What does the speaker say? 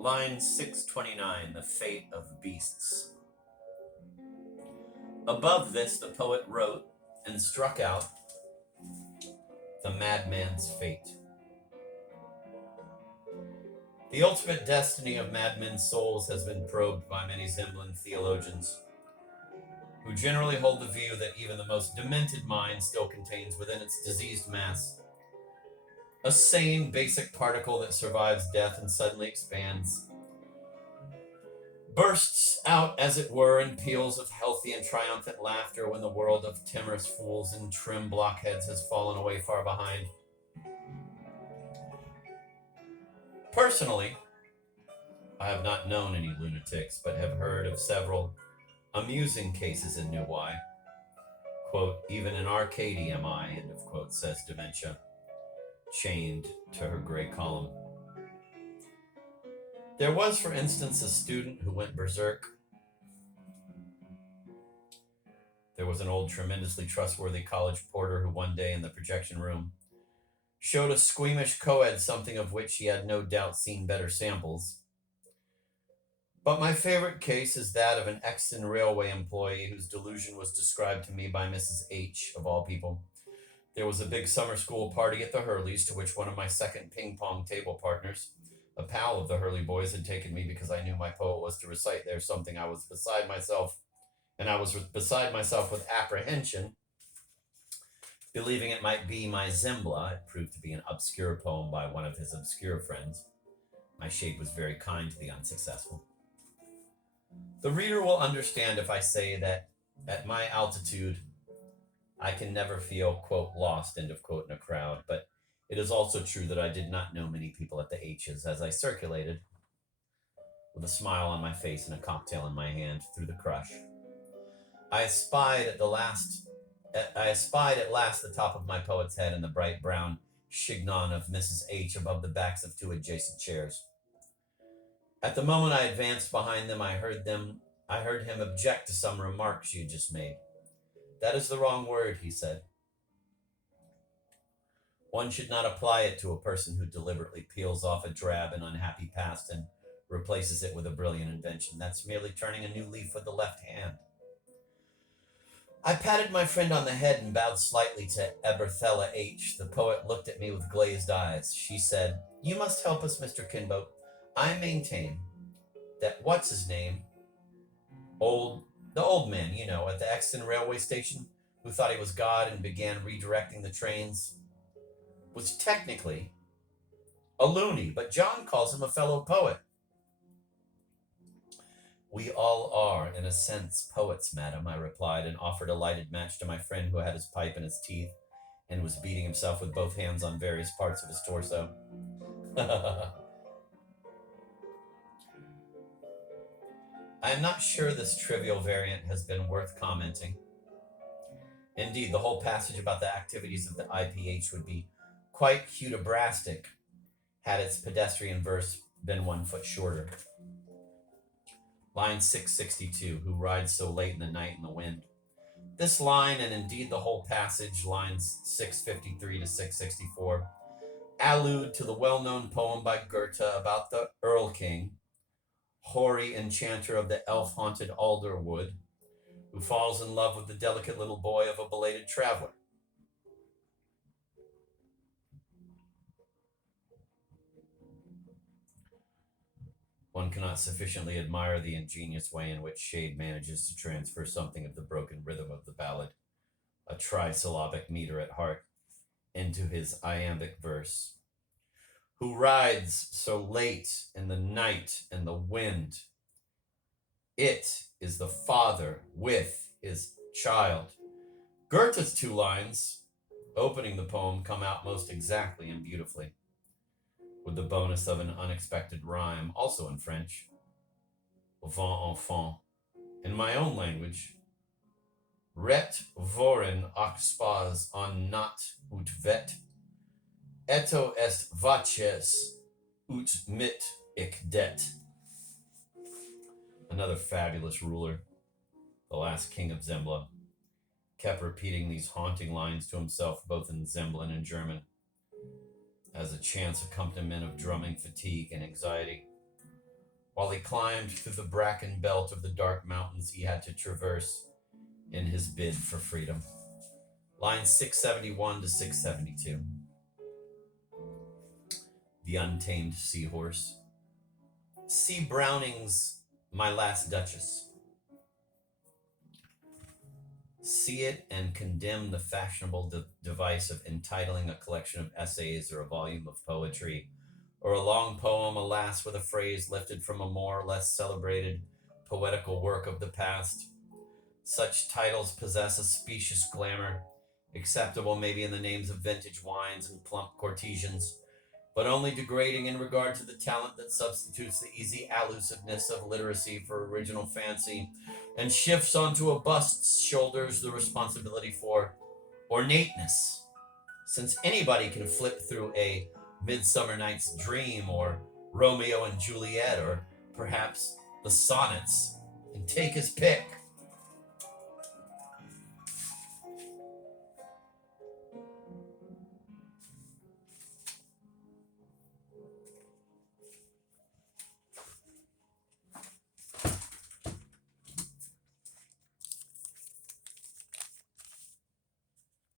Line 629, The Fate of Beasts. Above this, the poet wrote and struck out the madman's fate. The ultimate destiny of madmen's souls has been probed by many Zemblan theologians, who generally hold the view that even the most demented mind still contains within its diseased mass a sane, basic particle that survives death and suddenly expands, bursts out, as it were, in peals of healthy and triumphant laughter when the world of timorous fools and trim blockheads has fallen away far behind. Personally, I have not known any lunatics, but have heard of several amusing cases in New Y. Quote, even in Arcady am I, end of quote, says Dementia, chained to her gray column. There was, for instance, a student who went berserk. There was an old, tremendously trustworthy college porter who one day in the projection room showed a squeamish co-ed something of which he had no doubt seen better samples. But my favorite case is that of an Exton Railway employee whose delusion was described to me by Mrs. H, of all people. There was a big summer school party at the Hurleys, to which one of my second ping-pong table partners, a pal of the Hurley boys, had taken me because I knew my poet was to recite there something. I was beside myself with apprehension, believing it might be my Zembla. It proved to be an obscure poem by one of his obscure friends. My shade was very kind to the unsuccessful. The reader will understand if I say that at my altitude, I can never feel, quote, lost, end of quote, in a crowd, but it is also true that I did not know many people at the H's as I circulated, with a smile on my face and a cocktail in my hand, through the crush. I espied at last the top of my poet's head and the bright brown chignon of Mrs. H above the backs of two adjacent chairs. At the moment I advanced behind them, I heard him object to some remark she had just made. That is the wrong word, he said. One should not apply it to a person who deliberately peels off a drab and unhappy past and replaces it with a brilliant invention. That's merely turning a new leaf with the left hand. I patted my friend on the head and bowed slightly to Eberthella H. The poet looked at me with glazed eyes. She said, you must help us, Mr. Kinbo. I maintain that what's-his-name, the old man, at the Exton railway station, who thought he was God and began redirecting the trains, was technically a loony, but John calls him a fellow poet. We all are, in a sense, poets, madam, I replied, and offered a lighted match to my friend who had his pipe in his teeth and was beating himself with both hands on various parts of his torso. I am not sure this trivial variant has been worth commenting. Indeed, the whole passage about the activities of the IPH would be quite Hudibrastic had its pedestrian verse been 1 foot shorter. Line 662, who rides so late in the night in the wind. This line, and indeed the whole passage, lines 653 to 664, allude to the well-known poem by Goethe about the Earl King, hoary enchanter of the elf-haunted Alderwood, who falls in love with the delicate little boy of a belated traveler. One cannot sufficiently admire the ingenious way in which Shade manages to transfer something of the broken rhythm of the ballad, a trisyllabic meter at heart, into his iambic verse. Who rides so late in the night and the wind? It is the father with his child. Goethe's 2 lines opening the poem come out most exactly and beautifully, with the bonus of an unexpected rhyme, also in French. Vent enfant. In my own language, ret voren oxpas on nat ut vet, eto est vaches ut mit ic det. Another fabulous ruler, the last king of Zembla, kept repeating these haunting lines to himself, both in Zemblan and German, as a chance accompaniment of drumming fatigue and anxiety. while he climbed through the bracken belt of the dark mountains he had to traverse in his bid for freedom. Lines 671 to 672. The Untamed Seahorse. See Browning's My Last Duchess. See it and condemn the fashionable device of entitling a collection of essays or a volume of poetry or a long poem, alas, with a phrase lifted from a more or less celebrated poetical work of the past. Such titles possess a specious glamour, acceptable maybe in the names of vintage wines and plump courtesans, but only degrading in regard to the talent that substitutes the easy allusiveness of literacy for original fancy and shifts onto a bust's shoulders the responsibility for ornateness, since anybody can flip through a Midsummer Night's Dream or Romeo and Juliet or perhaps the Sonnets and take his pick.